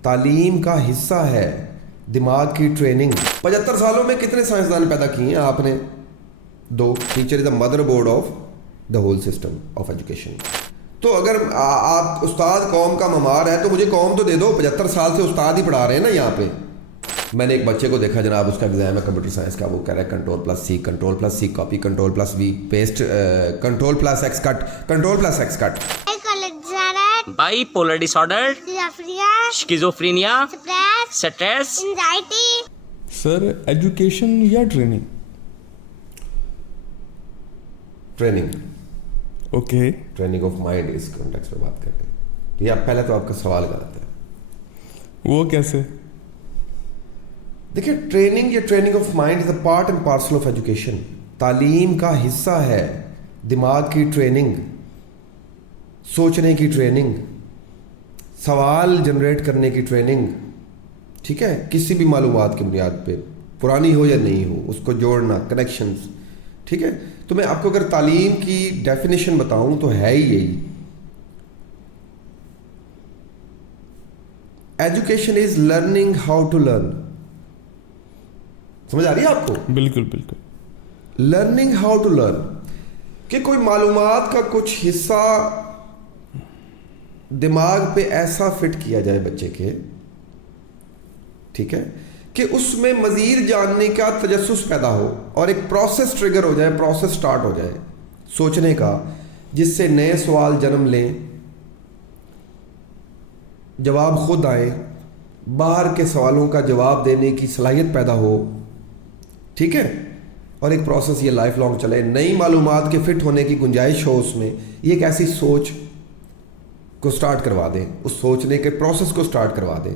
تعلیم کا حصہ ہے دماغ کی ٹریننگ. 75 سالوں میں کتنے سائنسدان پیدا کیے ہیں آپ نے؟ 2. Teacher is the mother board of the whole system of education. تو اگر آپ استاد قوم کا ممار ہے تو مجھے قوم تو دے دو. 75 سال سے استاد ہی پڑھا رہے ہیں نا یہاں پہ. میں نے ایک بچے کو دیکھا جناب, اس کا ایگزام ہے کمپیوٹر سائنس کا, وہ کہہ رہا ہے control C, control C copy, control V paste, control X cut, control X cut. bipolar disorder, schizophrenia, stress, anxiety. Sir education یا training? Training. Okay, training of mind اس کانٹیکس میں بات کر رہے ہیں. یہ پہلے تو آپ کا سوال غلط ہے. وہ کیسے؟ دیکھیں, ٹریننگ یا training of mind is a part and parcel of education. تعلیم کا حصہ ہے دماغ کی ٹریننگ, سوچنے کی ٹریننگ, سوال جنریٹ کرنے کی ٹریننگ. ٹھیک ہے, کسی بھی معلومات کی بنیاد پہ, پرانی ہو یا نہیں ہو, اس کو جوڑنا, کنیکشنز. ٹھیک ہے, تو میں آپ کو اگر تعلیم کی ڈیفینیشن بتاؤں تو ہے ہی یہی. Education is learning how to learn. سمجھ آ رہی ہے آپ کو؟ بالکل بالکل. لرننگ ہاؤ ٹو لرن, کہ کوئی معلومات کا کچھ حصہ دماغ پہ ایسا فٹ کیا جائے بچے کے, ٹھیک ہے, کہ اس میں مزید جاننے کا تجسس پیدا ہو اور ایک پروسیس ٹریگر ہو جائے, پروسیس سٹارٹ ہو جائے سوچنے کا, جس سے نئے سوال جنم لیں, جواب خود آئیں, باہر کے سوالوں کا جواب دینے کی صلاحیت پیدا ہو. ٹھیک ہے, اور ایک پروسیس یہ لائف لانگ چلے, نئی معلومات کے فٹ ہونے کی گنجائش ہو اس میں. یہ ایک ایسی سوچ کو سٹارٹ کروا دیں, اس سوچنے کے پروسیس کو سٹارٹ کروا دیں.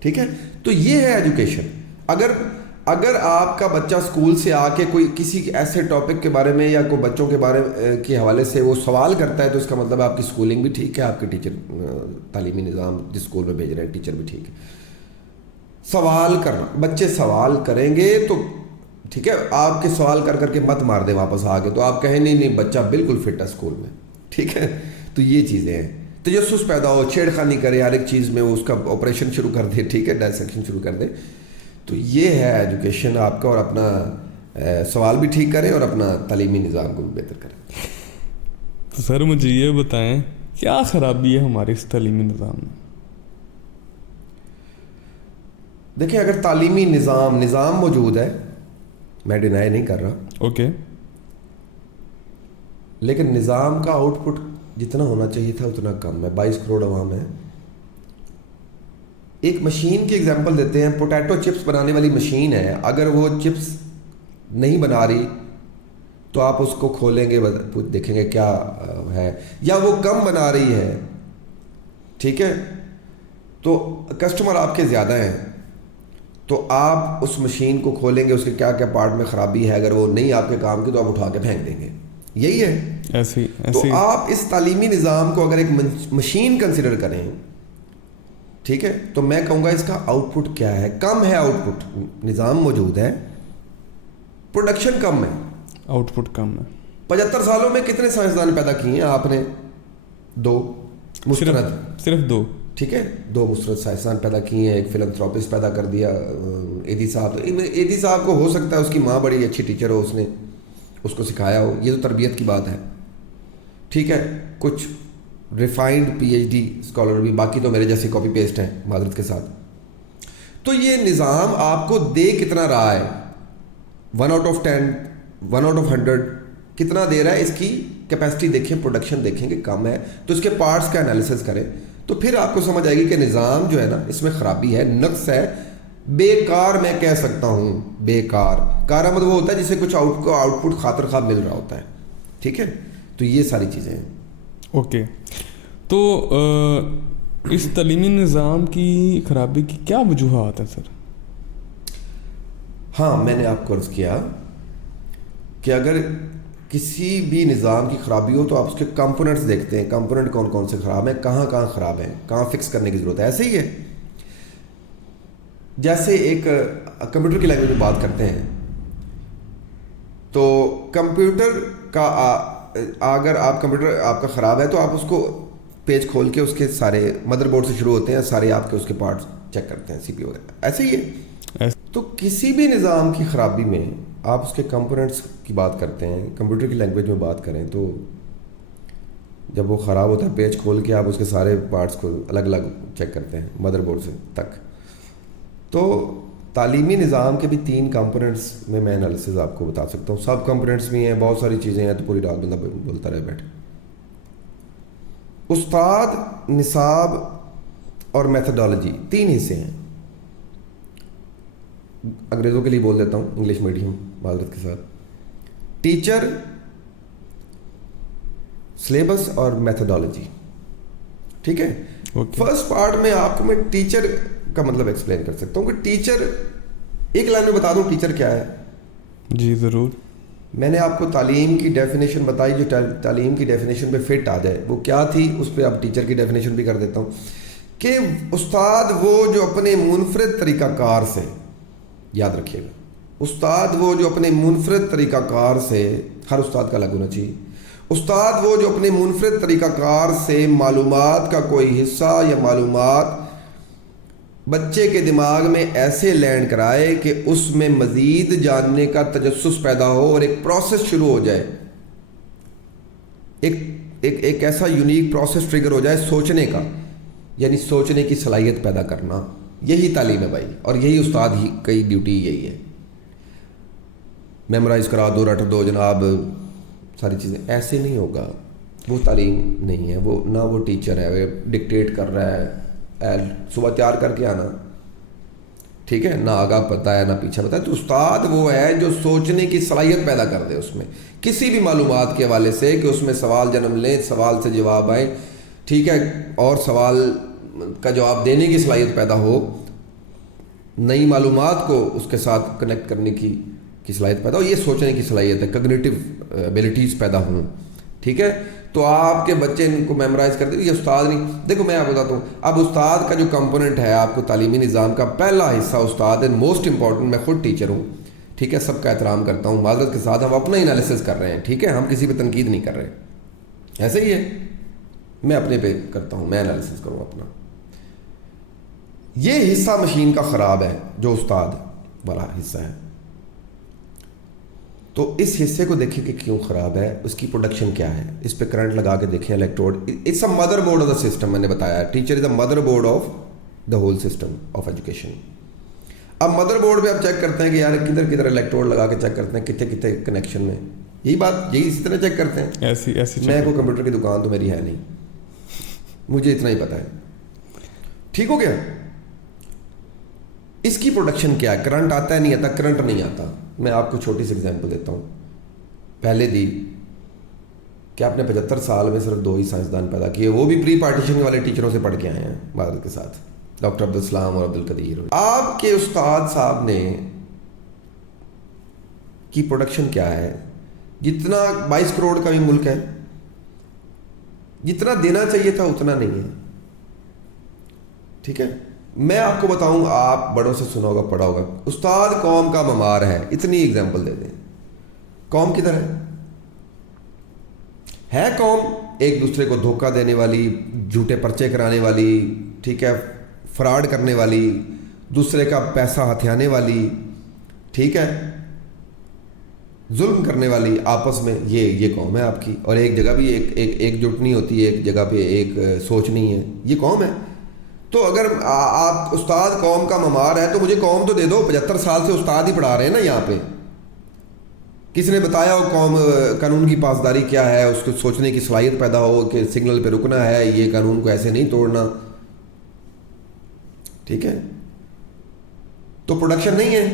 ٹھیک ہے, تو یہ ہے ایجوکیشن. اگر آپ کا بچہ اسکول سے آ کے کوئی کسی ایسے ٹاپک کے بارے میں یا کوئی بچوں کے بارے کے حوالے سے وہ سوال کرتا ہے, تو اس کا مطلب آپ کی اسکولنگ بھی ٹھیک ہے, آپ کے ٹیچر تعلیمی نظام جس اسکول میں بھیج رہے ہیں ٹیچر بھی ٹھیک ہے. سوال کرنا, بچے سوال کریں گے تو ٹھیک ہے, آپ کے سوال کر کر کے مت مار دیں واپس آ کے, تو آپ کہیں نہیں بچہ بالکل فٹ ہے اسکول میں. ٹھیک ہے, تو یہ چیزیں ہیں. تجسس پیدا ہو, چھیڑخانی کرے ہر ایک چیز میں, اس کا آپریشن شروع کر دے, ٹھیک ہے, ڈائسیکشن شروع کر دے. تو یہ ہے ایجوکیشن آپ کا, اور اپنا سوال بھی ٹھیک کریں اور اپنا تعلیمی نظام کو بھی بہتر کریں. تو سر مجھے یہ بتائیں کیا خرابی ہے ہمارے اس تعلیمی نظام میں؟ دیکھیں, اگر تعلیمی نظام موجود ہے, میں ڈینائی نہیں کر رہا, اوکے, لیکن نظام کا آؤٹ پٹ جتنا ہونا چاہیے تھا اتنا کم ہے. 22 کروڑ عوام ہے. ایک مشین کی ایگزامپل دیتے ہیں, پوٹیٹو چپس بنانے والی مشین ہے, اگر وہ چپس نہیں بنا رہی تو آپ اس کو کھولیں گے, دیکھیں گے کیا ہے, یا وہ کم بنا رہی ہے, ٹھیک ہے, تو کسٹمر آپ کے زیادہ ہیں, تو آپ اس مشین کو کھولیں گے, اس کے کیا کیا پارٹ میں خرابی ہے, اگر وہ نہیں آپ کے کام کی تو آپ اٹھا کے پھینک دیں گے. یہی ہے. ایسی تو آپ اس تعلیمی نظام کو اگر ایک مشین کنسیڈر کریں, ٹھیک ہے, تو میں کہوں گا اس کا آؤٹ پٹ کیا ہے؟ کم ہے آؤٹ پٹ. نظام موجود ہے, پروڈکشن کم ہے, آؤٹ پٹ کم ہے. 75 سالوں میں کتنے سائنسدان پیدا کیے ہیں آپ نے؟ 2 مستند, صرف 2. ٹھیک ہے, 2 مستند سائنسدان پیدا کیے ہیں. ایک فلنتھراپسٹ پیدا کر دیا ایدی صاحب. ایدی صاحب کو ہو سکتا ہے اس کی ماں بڑی اچھی ٹیچر ہو, اس نے اس کو سکھایا ہو, یہ تو تربیت کی بات ہے. ٹھیک ہے, کچھ ریفائنڈ PhD اسکالر بھی, باقی تو میرے جیسے کاپی پیسٹ ہیں معذرت کے ساتھ. تو یہ نظام آپ کو دے کتنا رہا ہے؟ 1 out of 10, 1 out of 100 کتنا دے رہا ہے؟ اس کی کیپیسٹی دیکھیں, پروڈکشن دیکھیں کہ کم ہے, تو اس کے پارٹس کا انالیسس کریں, تو پھر آپ کو سمجھ آئے گی کہ نظام جو ہے نا, اس میں خرابی ہے, نقص ہے, بیکار. میں کہہ سکتا ہوں بیکار. کارا مطلب وہ ہوتا ہے جسے کچھ آؤٹ پٹ خاطر خواب مل رہا ہوتا ہے. ٹھیک ہے, تو یہ ساری چیزیں ہیں. اوکے, تو اس تعلیمی نظام کی خرابی کی کیا وجوہات ہیں سر؟ ہاں, میں نے آپ کو عرض کیا کہ اگر کسی بھی نظام کی خرابی ہو تو آپ اس کے کمپوننٹس دیکھتے ہیں, کمپوننٹ کون کون سے خراب ہیں, کہاں کہاں خراب ہیں, کہاں فکس کرنے کی ضرورت ہے. ایسے ہی ہے جیسے ایک کمپیوٹر کی لینگویج میں بات کرتے ہیں, تو کمپیوٹر کا اگر آپ کمپیوٹر آپ کا خراب ہے تو آپ اس کو پیج کھول کے اس کے سارے مدر بورڈ سے شروع ہوتے ہیں, سارے آپ کے اس کے پارٹس چیک کرتے ہیں, سی پی یو وغیرہ, ایسے ہی ہے. تو کسی بھی نظام کی خرابی میں آپ اس کے کمپوننٹس کی بات کرتے ہیں, کمپیوٹر کی لینگویج میں بات کریں تو جب وہ خراب ہوتا ہے پیج کھول کے آپ اس کے سارے پارٹس کو الگ الگ چیک کرتے ہیں مدر بورڈ سے تک. تو تعلیمی نظام کے بھی 3 کمپوننٹس میں انالیسز آپ کو بتا سکتا ہوں. سب کمپوننٹس بھی ہیں, بہت ساری چیزیں ہیں, تو پوری رات بندہ بولتا رہے بیٹھے. استاد, نصاب اور میتھڈالوجی 3 حصے ہیں. انگریزوں کے لیے بول دیتا ہوں, انگلش میڈیم معذرت کے ساتھ. ٹیچر, سلیبس اور میتھڈالوجی. ٹھیک ہے. فرسٹ پارٹ میں آپ کو میں ٹیچر کا مطلب ایکسپلین کر سکتا ہوں کہ ٹیچر, ایک لائن میں بتا دوں ٹیچر کیا ہے. جی ضرور. میں نے آپ کو تعلیم کی ڈیفینیشن بتائی, جو تعلیم کی ڈیفینیشن پہ فٹ آ جائے وہ کیا تھی, اس پہ اب ٹیچر کی ڈیفینیشن بھی کر دیتا ہوں کہ استاد وہ جو اپنے منفرد طریقہ کار سے, یاد رکھیے گا, استاد وہ جو اپنے منفرد طریقہ کار سے, ہر استاد کا الگ ہونا چاہیے, استاد وہ جو اپنے منفرد طریقہ کار سے معلومات کا کوئی حصہ یا معلومات بچے کے دماغ میں ایسے لینڈ کرائے کہ اس میں مزید جاننے کا تجسس پیدا ہو اور ایک پروسیس شروع ہو جائے, ایک ایسا یونیک پروسیس ٹریگر ہو جائے سوچنے کا, یعنی سوچنے کی صلاحیت پیدا کرنا. یہی تعلیم ہے بھائی, اور یہی استاد ہی کی ڈیوٹی یہی ہے. میمورائز کرا دو, رٹ دو جناب ساری چیزیں, ایسے نہیں ہوگا. وہ تعلیم نہیں ہے, وہ نہ وہ ٹیچر ہے, وہ ڈکٹیٹ کر رہا ہے, صبح تیار کر کے آنا, ٹھیک ہے, نہ آگاہ پتہ ہے نہ پیچھے پتہ ہے. تو استاد وہ ہے جو سوچنے کی صلاحیت پیدا کر دے اس میں, کسی بھی معلومات کے حوالے سے, کہ اس میں سوال جنم لیں, سوال سے جواب آئیں, ٹھیک ہے, اور سوال کا جواب دینے کی صلاحیت پیدا ہو, نئی معلومات کو اس کے ساتھ کنیکٹ کرنے کی صلاحیت پیدا ہو, یہ سوچنے کی صلاحیت ہے, کگنیٹیو ایبلٹیز پیدا ہوں. ٹھیک ہے. تو آپ کے بچے ان کو میمورائز کر دیں, یہ استاد نہیں. دیکھو میں آپ کو بتاتا ہوں, اب استاد کا جو کمپوننٹ ہے آپ کو تعلیمی نظام کا پہلا حصہ استاد ہے, موسٹ امپورٹنٹ. میں خود ٹیچر ہوں, ٹھیک ہے, سب کا احترام کرتا ہوں, معذرت کے ساتھ ہم اپنا انالیسس کر رہے ہیں, ٹھیک ہے, ہم کسی پہ تنقید نہیں کر رہے, ایسے ہی ہے, میں اپنے پہ کرتا ہوں, میں انالیسس کروں اپنا. یہ حصہ مشین کا خراب ہے, جو استاد والا حصہ ہے. تو اس حصے کو دیکھیں کہ کیوں خراب ہے, اس کی پروڈکشن کیا ہے, اس پہ کرنٹ لگا کے دیکھیں. Electrode, it's a motherboard of the system. میں نے بتایا teacher is a motherboard of the whole system of education. اب مدر بورڈ پہ آپ چیک کرتے ہیں کہ یار کدھر کدھر الیکٹروڈ لگا کے چیک کرتے ہیں کتنے کتنے کنیکشن میں, یہی بات, یہی اسی طرح چیک کرتے ہیں. ایسی میں کوئی کمپیوٹر کی دکان تو میری ہے نہیں, مجھے اتنا ہی پتا ہے. ٹھیک ہو گیا. اس کی پروڈکشن کیا ہے, کرنٹ آتا ہے نہیں آتا, کرنٹ نہیں آتا. میں آپ کو چھوٹی سی ایگزامپل دیتا ہوں, پہلے دی کہ آپ نے 75 سال میں صرف 2 ہی سائنسدان پیدا کیے, وہ بھی پری پارٹیشن والے ٹیچروں سے پڑھ کے آئے ہیں معذرت کے ساتھ, ڈاکٹر عبدالسلام اور عبدالقدیر. آپ کے استاد صاحب نے کی پروڈکشن کیا ہے, جتنا 22 کروڑ کا بھی ملک ہے, جتنا دینا چاہیے تھا اتنا نہیں ہے. ٹھیک ہے. میں آپ کو بتاؤں, آپ بڑوں سے سنا ہوگا, پڑھا ہوگا, استاد قوم کا ممار ہے, اتنی ایگزامپل دے دیں. قوم کدھر ہے قوم ایک دوسرے کو دھوکہ دینے والی, جھوٹے پرچے کرانے والی, ٹھیک ہے, فراڈ کرنے والی, دوسرے کا پیسہ ہتھیانے والی, ٹھیک ہے, ظلم کرنے والی آپس میں. یہ قوم ہے آپ کی. اور ایک جگہ بھی ایک جٹ نہیں ہوتی, ایک جگہ پہ ایک سوچ نہیں ہے, یہ قوم ہے. تو اگر آپ استاد قوم کا ممار ہے تو مجھے قوم تو دے دو. 75 سال سے استاد ہی پڑھا رہے ہیں نا یہاں پہ. کس نے بتایا ہو قوم قانون کی پاسداری کیا ہے, اس کو سوچنے کی صلاحیت پیدا ہو کہ سگنل پہ رکنا ہے, یہ قانون کو ایسے نہیں توڑنا. ٹھیک ہے. تو پروڈکشن نہیں ہے,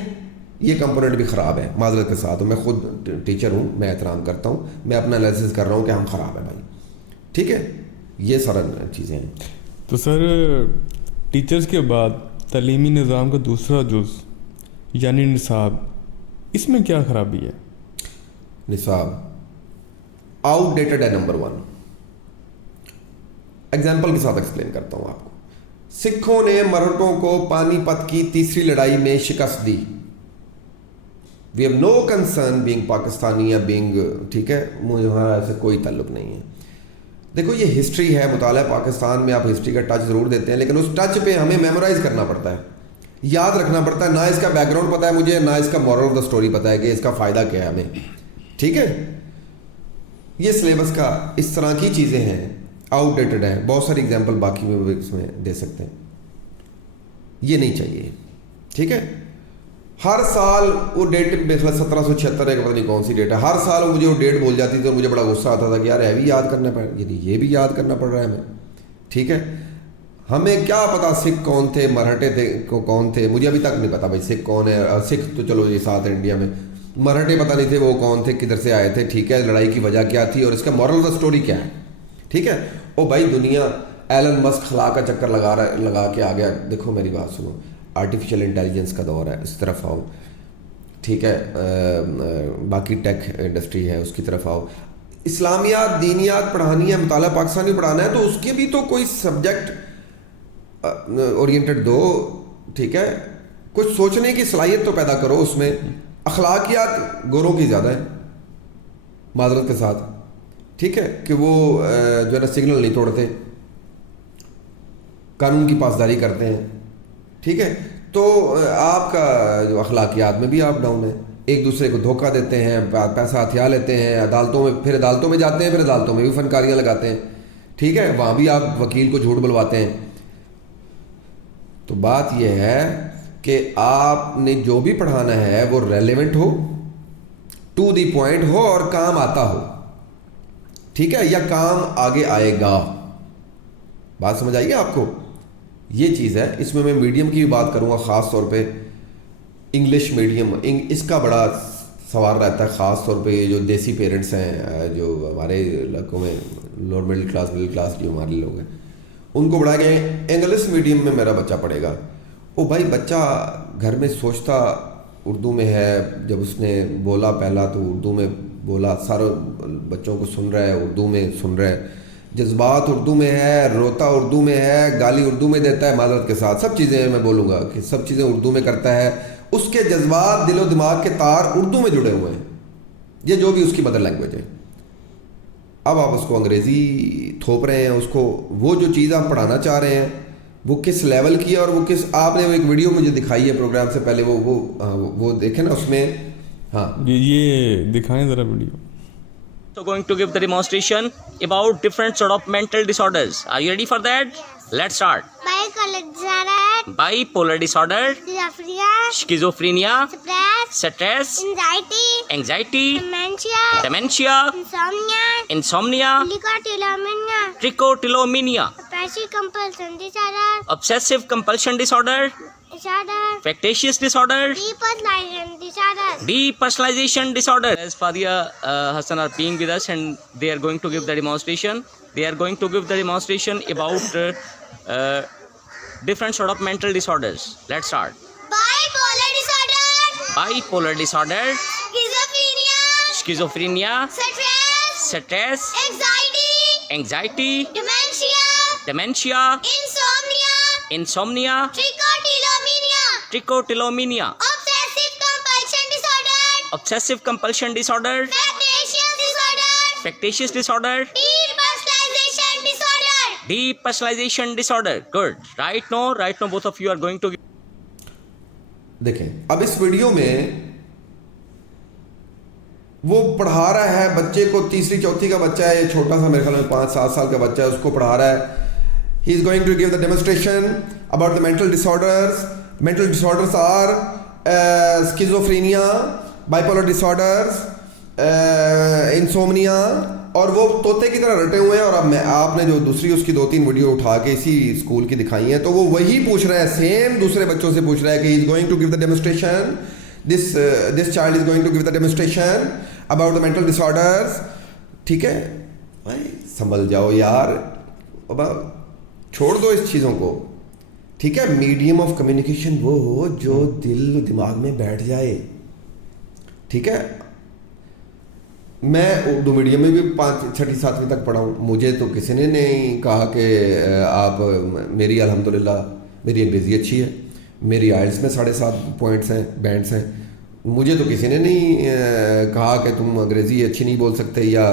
یہ کمپوننٹ بھی خراب ہے, معذرت کے ساتھ. میں خود ٹیچر ہوں, میں احترام کرتا ہوں, میں اپنا انالیسس کر رہا ہوں کہ ہم خراب ہیں بھائی. ٹھیک ہے. یہ سارا چیزیں ہیں. تو سر ٹیچرز کے بعد تعلیمی نظام کا دوسرا جز یعنی نصاب, اس میں کیا خرابی ہے؟ نصاب آؤٹ ڈیٹڈ ہے نمبر 1. ایگزامپل کے ساتھ ایکسپلین کرتا ہوں آپ کو. سکھوں نے مرہٹوں کو پانی پت کی تیسری لڑائی میں شکست دی. We have no concern being Pakistani یا بینگ, ٹھیک ہے, مجھے ہمارا ایسے کوئی تعلق نہیں ہے. دیکھو یہ ہسٹری ہے, مطالعہ پاکستان میں آپ ہسٹری کا ٹچ ضرور دیتے ہیں, لیکن اس ٹچ پہ ہمیں میمورائز کرنا پڑتا ہے, یاد رکھنا پڑتا ہے. نہ اس کا بیک گراؤنڈ پتہ ہے مجھے, نہ اس کا مورل آف دا اسٹوری پتہ ہے کہ اس کا فائدہ کیا ہے ہمیں. ٹھیک ہے, یہ سلیبس کا اس طرح کی چیزیں ہیں, آؤٹ ڈیٹڈ ہیں. بہت ساری اگزامپل باقی میں اس میں دے سکتے ہیں. یہ نہیں چاہیے. ٹھیک ہے, ہر سال وہ ڈیٹ میرے خیال 1776 ہے کہ پتہ نہیں کون سی ڈیٹ ہے, ہر سال مجھے وہ ڈیٹ بول جاتی تھی اور مجھے بڑا غصہ آتا تھا کہ یار بھی یاد کرنا پڑ, یعنی یہ بھی یاد کرنا پڑ رہا ہے ہمیں. ٹھیک ہے, ہمیں کیا پتا سکھ کون تھے, مرہٹے تھے کون تھے, مجھے ابھی تک نہیں پتا بھائی سکھ کون ہے. سکھ تو چلو یہ ساتھ انڈیا میں, مرہٹے پتہ نہیں تھے وہ کون تھے, کدھر سے آئے تھے. ٹھیک ہے, لڑائی کی وجہ کیا تھی اور اس کا مورل آف دا اسٹوری کیا ہے. ٹھیک ہے, او بھائی دنیا ایلن مسک خلا کا چکر لگا کے آ گیا. دیکھو میری بات سنو, آرٹیفیشیل انٹیلیجنس کا دور ہے, اس طرف آؤ. ٹھیک ہے, باقی ٹیک انڈسٹری ہے اس کی طرف آؤ. اسلامیات دینیات پڑھانی ہے, مطالعہ پاکستانی پڑھانا ہے, تو اس کے بھی تو کوئی سبجیکٹ اورینٹڈ دو. ٹھیک ہے, کچھ سوچنے کی صلاحیت تو پیدا کرو اس میں. اخلاقیات گوروں کی زیادہ ہیں معذرت کے ساتھ. ٹھیک ہے, کہ وہ جو ہے نا سگنل نہیں توڑتے, قانون کی پاسداری کرتے ہیں. ٹھیک ہے, تو آپ کا جو اخلاقیات میں بھی آپ ڈاؤن ہے. ایک دوسرے کو دھوکہ دیتے ہیں, پیسہ ہتھیا لیتے ہیں, عدالتوں میں پھر عدالتوں میں جاتے ہیں, پھر عدالتوں میں بھی فنکاریاں لگاتے ہیں. ٹھیک ہے, وہاں بھی آپ وکیل کو جھوٹ بلواتے ہیں. تو بات یہ ہے کہ آپ نے جو بھی پڑھانا ہے وہ ریلیونٹ ہو, ٹو دی پوائنٹ ہو اور کام آتا ہو. ٹھیک ہے, یا کام آگے آئے گا. بات سمجھ آئیے آپ کو, یہ چیز ہے. اس میں میں میڈیم کی بھی بات کروں گا, خاص طور پہ انگلش میڈیم. اس کا بڑا سوال رہتا ہے, خاص طور پہ جو دیسی پیرنٹس ہیں, جو ہمارے علاقوں میں لوور مڈل کلاس جو ہمارے لوگ ہیں, ان کو بڑھا گیا انگلش میڈیم میں میرا بچہ پڑھے گا. او بھائی بچہ گھر میں سوچتا اردو میں ہے, جب اس نے بولا پہلا تو اردو میں بولا, سارے بچوں کو سن رہا ہے, اردو میں سن رہا ہے, جذبات اردو میں ہے, روتا اردو میں ہے, گالی اردو میں دیتا ہے, معذرت کے ساتھ سب چیزیں میں بولوں گا کہ سب چیزیں اردو میں کرتا ہے. اس کے جذبات, دل و دماغ کے تار اردو میں جڑے ہوئے ہیں, یہ جو بھی اس کی مدر لینگویج ہے. اب آپ اس کو انگریزی تھوپ رہے ہیں, اس کو وہ جو چیز آپ پڑھانا چاہ رہے ہیں وہ کس لیول کی ہے, اور وہ کس, آپ نے وہ ایک ویڈیو مجھے دکھائی ہے پروگرام سے پہلے, وہ دیکھیں نا اس میں. ہاں یہ دکھائیں ذرا video. So going to give the demonstration about different sort of mental disorders. Are you ready for that? Let's start. Bipolar disorder, schizophrenia, stress, anxiety, dementia, insomnia, trichotillomania, obsessive compulsion disorder, factitious disorder, depersonalization disorder. As Fadia Hassan are being with us and they are going to give the demonstration. They are going to give the demonstration about different sort of mental disorders. Let's start. Bipolar disorder, schizophrenia, stress, anxiety, dementia, insomnia, trichotillomania, obsessive compulsion disorder, factitious disorder, depersonalization disorder. Good. Right now both of you are going to give. دیکھیں اب اس video میں وہ پڑھا رہا ہے بچے کو, تیسری چوتھی کا بچہ ہے, یہ چھوٹا سا میرے خیال میں 5-7 سال کا بچہ ہے, اس کو پڑھا رہا ہے. He is going to give the demonstration about the mental disorders are schizophrenia, bipolar disorders, insomnia, اور وہ طوطے کی طرح رٹے ہوئے ہیں. اور اب آپ نے جو دوسری اس کی 2-3 ویڈیو اٹھا کے اسی اسکول کی دکھائی ہیں, تو وہ وہی پوچھ رہا ہے, سیم دوسرے بچوں سے پوچھ رہا ہے کہ he is going to give the demonstration, this child is going to give the demonstration about the mental disorders. ٹھیک ہے بھائی, سنبھل جاؤ یار, اب چھوڑ دو اس چیزوں کو. ٹھیک ہے, میڈیم آف کمیونیکیشن وہ ہو جو دل و دماغ میں بیٹھ جائے. ٹھیک ہے, میں اردو میڈیم میں بھی 5th-6th-7th تک پڑھا ہوں. مجھے تو کسی نے نہیں کہا کہ آپ, میری الحمدللہ میری انگریزی اچھی ہے, میری آئلٹس میں 7.5 پوائنٹس ہیں, بینڈس ہیں. مجھے تو کسی نے نہیں کہا کہ تم انگریزی اچھی نہیں بول سکتے, یا